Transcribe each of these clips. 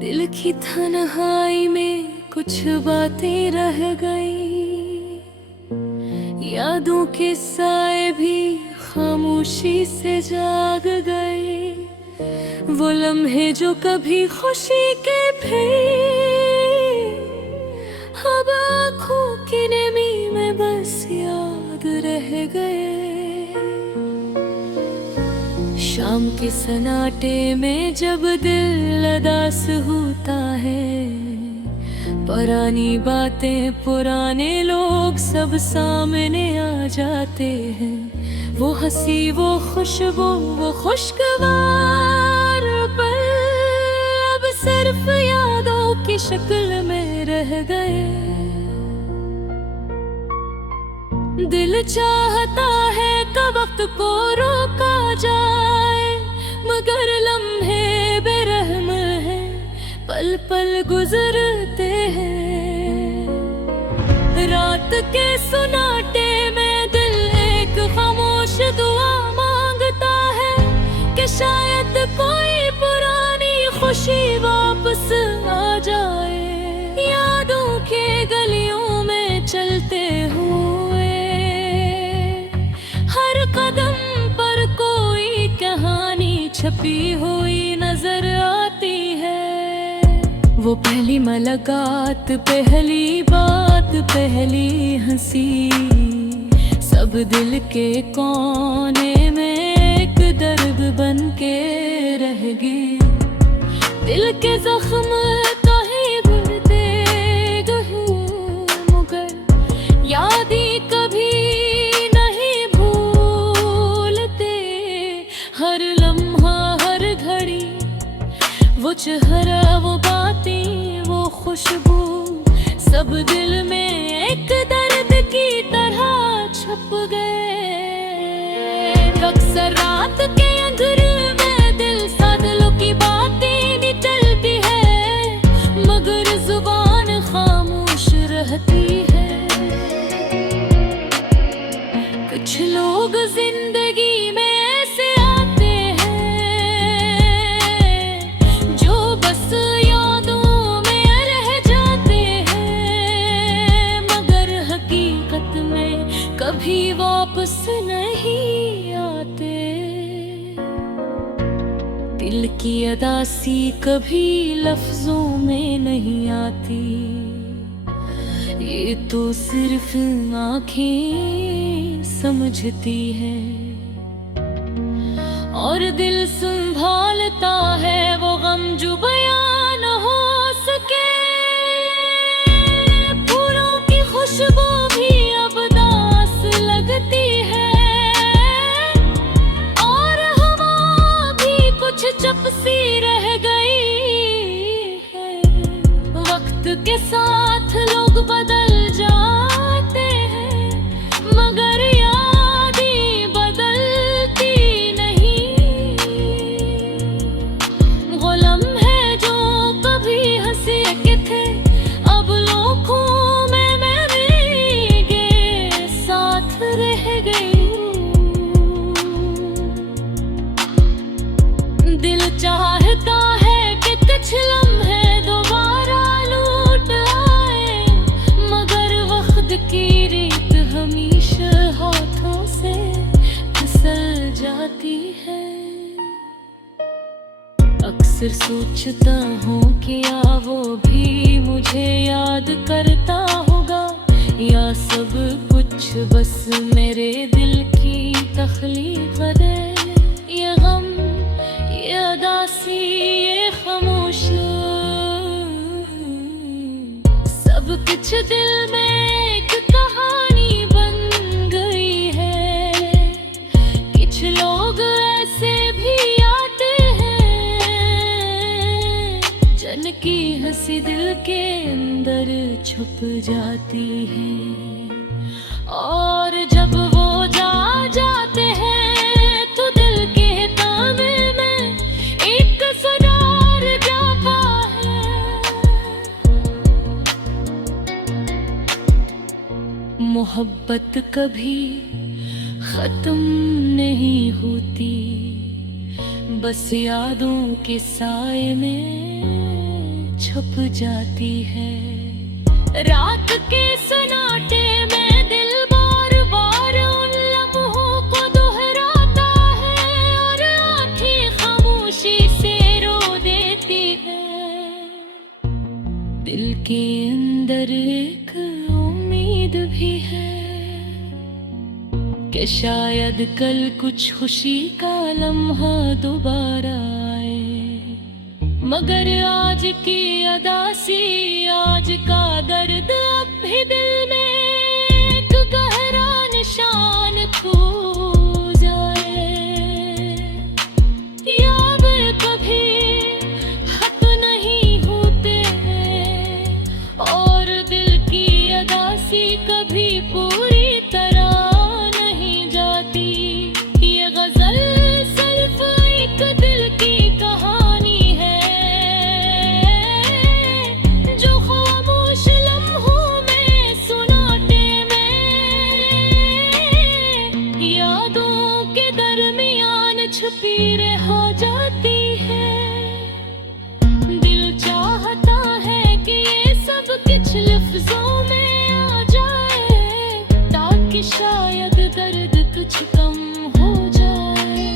दिल की तन्हाई में कुछ बातें रह गई, यादों के साए भी खामोशी से जाग गए। वो लम्हे जो कभी खुशी के थे, अब आँखों की नमी में बस याद रह गए। शाम के सन्नाटे में जब दिल उदास होता है, पुरानी बातें पुराने लोग सब सामने आ जाते हैं। वो हंसी वो खुशबू वो खुशगवार पल अब सिर्फ यादों की शक्ल में रह गए। दिल चाहता है कब वक्त को रोका जाए, मगर लम्हे बेरहम है, पल पल गुजरते हैं। रात के सुनाटे में दिल एक खामोश दुआ मांगता है कि शायद कोई पुरानी खुशी वापस आ जाए। यादों के गलियों में चलते हुए हर कदम पर कोई कहानी छपी हुई नजर आती है। वो पहली मुलाकात, पहली बात, पहली हंसी, सब दिल के कोने में एक दर्द बन के रह गई। दिल के जख्म कहीं घुलते गए, मगर यादें कभी नहीं भूलते। हर लम्हा हर घड़ी वो चेहरा वो बातें वो खुशबू, सब दिल में एक दर्द की तरह छप गए। अक्सर रात के अंधेरे में दिल सादलों की बातें निकलती है, मगर जुबान खामोश रहती है। कुछ लोग जिंदगी में ऐसे आते हैं जो बस यादों में रह जाते हैं, मगर हकीकत में कभी वापस नहीं आते। दिल की अदासी कभी लफ्जों में नहीं आती, ये तो सिर्फ आँखें समझती है। और दिल संभालता है वो गम जो बयान हो सके। फूलों की खुशबू भी अब दास लगती है, और हवा भी कुछ चपसी रह गई है। वक्त के साथ लोग बदल जाते हैं, मगर यादें बदलती नहीं। वो लम्हे जो कभी हंसी के थे, अब लोगों में मैं के साथ रह गई। दिल चाहता है कि कुछ लम्हे दोबारा लौट आए, मगर वक्त की रीत हमेशा हाथों से फिसल जाती है। अक्सर सोचता हूँ कि या वो भी मुझे याद करता होगा, या सब कुछ बस मेरे दिल की तख्लीक है। ये गम ये अदासी ये खामोशी, सब कुछ दिल में एक कहानी बन गई है। कुछ लोग ऐसे भी आते हैं जिनकी हंसी दिल के अंदर छुप जाती है। और जब वो जा जाते हैं तो दिल के ताने में एक सुनार जाता है। मोहब्बत कभी खत्म नहीं होती, बस यादों के साए में छुप जाती है। रात के सन्नाटे में दिल बार बार उन लम्हों को दोहराता है और आँखें खामोशी से रो देती है। दिल के अंदर एक उम्मीद भी है कि शायद कल कुछ खुशी का लम्हा दोबारा आए, मगर आज की अदासी, आज का दर्द अब भी दिल में एक गहरा निशान खो जाए। याद कभी खत नहीं होते हैं और दिल की अदासी कभी पूरी तरह नहीं जाती। ये गजल सिर्फ एक दिल की कहानी है जो खामोश लम्हों में सुनाते में यादों के दरमियान छुपी रह जाती है। दिल चाहता है कि ये सब कुछ लफ्जों में आ जाए, ताकि शायद दर्द कुछ कम हो जाए,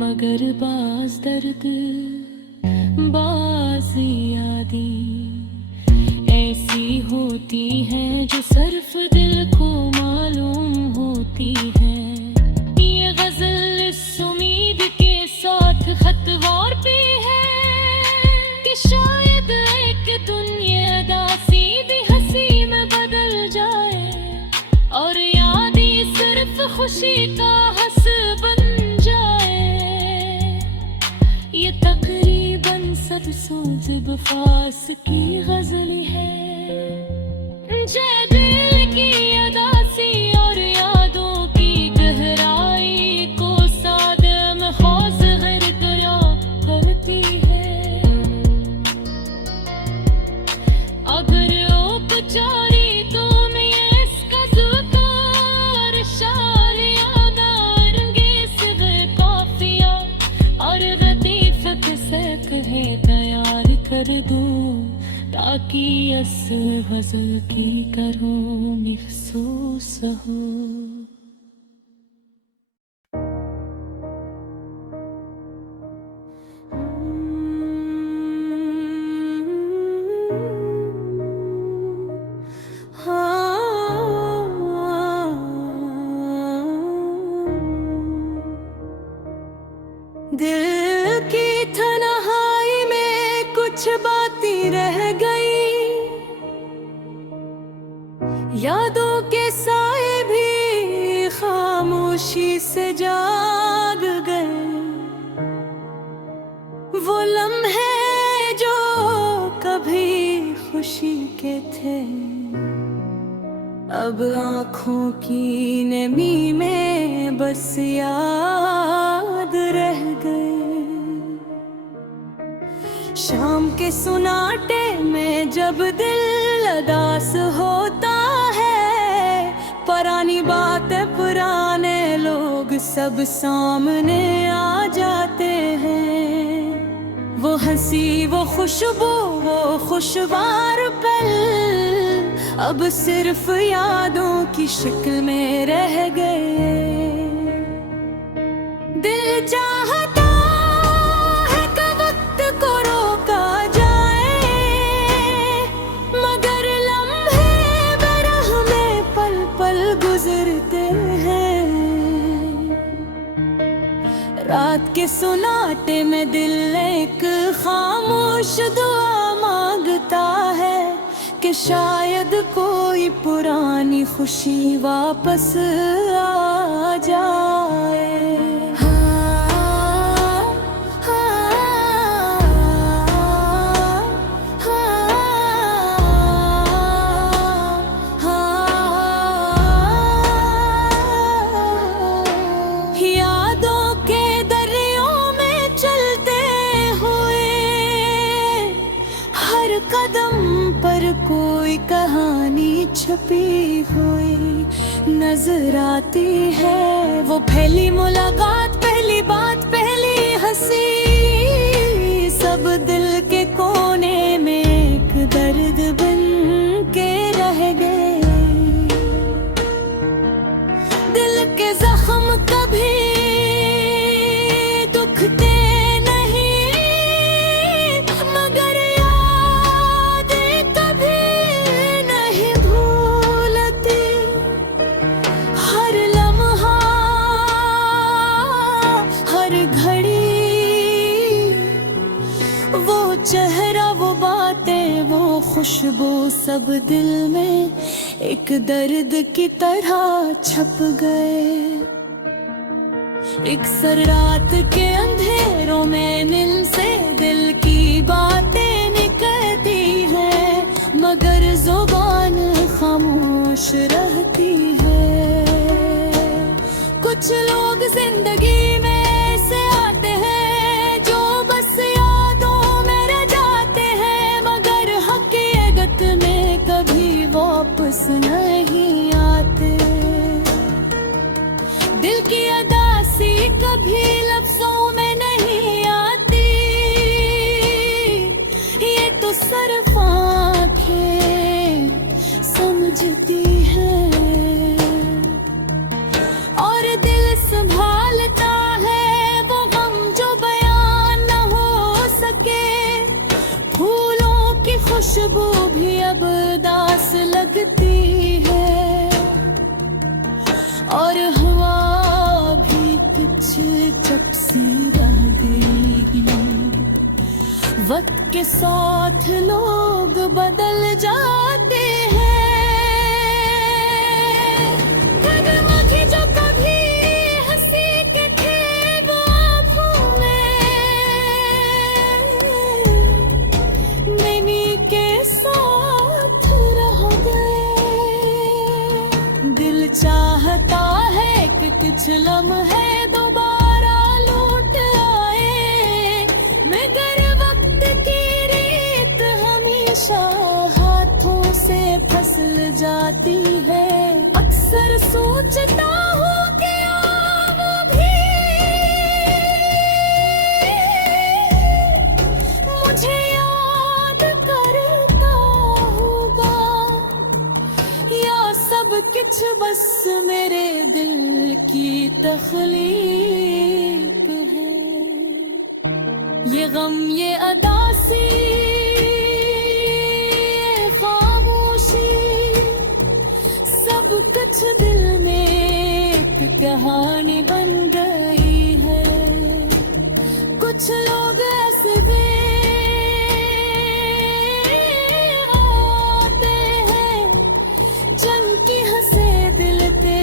मगर बाज दर्द बाज यादें ऐसी होती हैं जो सिर्फ दिल को मालूम होती हैं। ये गजल इस उम्मीद के साथ खतवार पे है कि शायद एक दुनिया दासी भी हंसी में बदल जाए और यादें सिर्फ खुशी का हंस बन जाए। ये तकरीबन सरसोज बफास की गजल है, जय दिल की अदासी और यादों की गहराई को सादम खौज गिरदया करती है। अगर औपचारी तो मैं इसका ज़ुकार शार यादारंगे सिग़े काफिया और लतीफ़ से कहे तैयार कर दूं, ताकि इस गज़ल की करूं महसूस हो। दिल की तन्हाई में कुछ बातें रह गई, यादों के साए भी खामोशी से जाग गए। वो लम्हे जो कभी खुशी के थे अब आँखों की नमी में बस याद रह गए। शाम के सुनाटे में जब दिल उदास होता है, पुरानी बातें पुराने लोग सब सामने आ जाते हैं। वो हंसी, वो खुशबू, वो खुशबार पल अब सिर्फ यादों की शक्ल में रह गए। दिल चाहता है कि वक्त को रोका जाए, मगर लम्हे बरह में पल पल गुजरते हैं। रात के सुनाटे में दिल एक खामोश दुआ मांगता है कि शायद कोई पुरानी खुशी वापस आ जाए। यादों के दरियों में चलते हुए हर कदम पर कोई कहानी छुपी हुई। नजर आती है। वो पहली मुलाकात, पहली बात, पहली हंसी, सब दिल के कोने में एक दर्द बन के रह गए। दिल के जख्म कभी दुखते नहीं, मगर यादें कभी नहीं भूलती। हर लम्हा, हर घड़ी, वो चेहरा, वो बातें, वो खुशबू, सब दिल में एक दर्द की तरह छप गए। एक सर रात के अंधेरों में दिल से दिल की बातें निकलती हैं, मगर जुबान खामोश रहती है। कुछ लोग जिंदगी में ऐसे आते हैं जो बस यादों में रह जाते हैं, मगर हकीकत में कभी वापस नहीं आते। दिल की अदासी कभी लफ्जों में नहीं आती, ये तो सिर्फ आँखें समझती हैं। और दिल संभालता है वो गम जो बयान न हो सके। फूलों की खुशबू भी अब दास लगती है, और हवा भी कुछ चपसी रह गई। वक्त के साथ लोग बदल जाते हैं। कदम की जो कभी हंसी के थे वो आँखों में नैनी के साथ रह गए। दिल चाहता है कि कुछ लम्हे दोबारा लौट आए, मगर वक्त की रीत हमेशा हाथों से फिसल जाती है। अक्सर सोचता हूँ कि वो भी मुझे याद करता होगा, या सब कुछ बस मेरे दिल की तख्लीक है। ये गम, ये अदासी, ये खामोशी, सब कुछ दिल में एक कहानी बन गई है। कुछ लोग ऐसे भी आते हैं जिनकी हंसे दिल के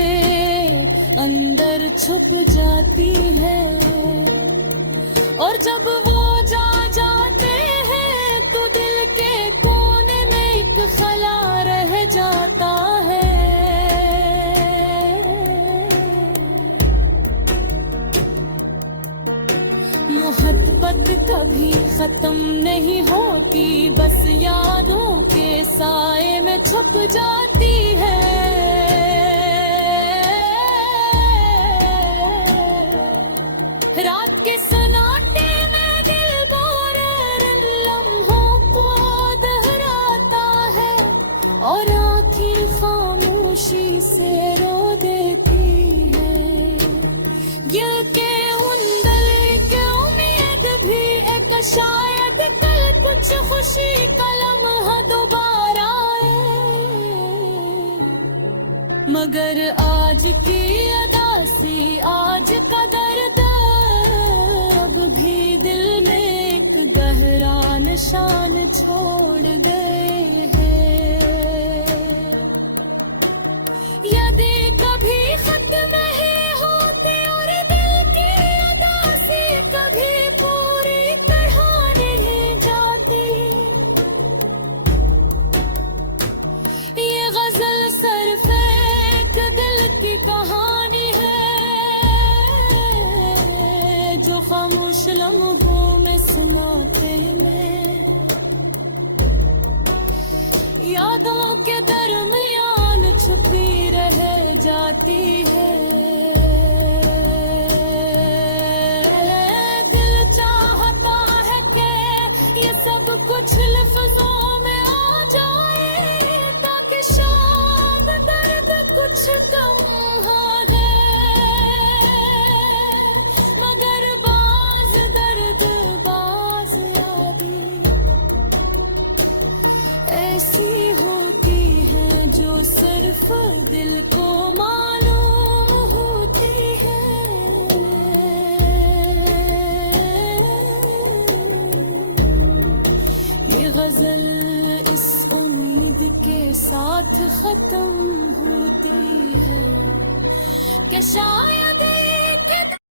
अंदर छुप जाती है, और जब वो जाते हैं तो दिल के कोने में एक खला रह जाता है। मोहब्बत कभी खत्म नहीं होती, बस यादों के साए में छुप जाती है। रात के सन्नाटे में दिल बोर लम्हों को दोहराता है, और आँखें खामोशी से रो देती है। दिल के उन दिल की उम्मीद भी एक शायद कल कुछ खुशी का लम्हा दोबारा आए, मगर आज की अदासी, आज का दर्द अब भी दिल में एक गहरा निशान छोड़ गए हैं। यदि कभी खत्म ही होते और दिल की अदासी कभी पूरी तरह नहीं जाती, ये गजल सिर्फ एक दिल की कहानी है जो खामोश लम्हों में सुनाते में यादों के दरमियान छुपी रह जाती है। दिल चाहता है कि ये सब कुछ लफ्जों में आ जाए, ताकि शायद दर्द कुछ कम हो जाए, मगर बाज दर्द बाज यादें ऐसी होती हैं जो सिर्फ दिल को मालूम होती है। ये गजल इस उम्मीद के साथ खत्म होती है कि शायद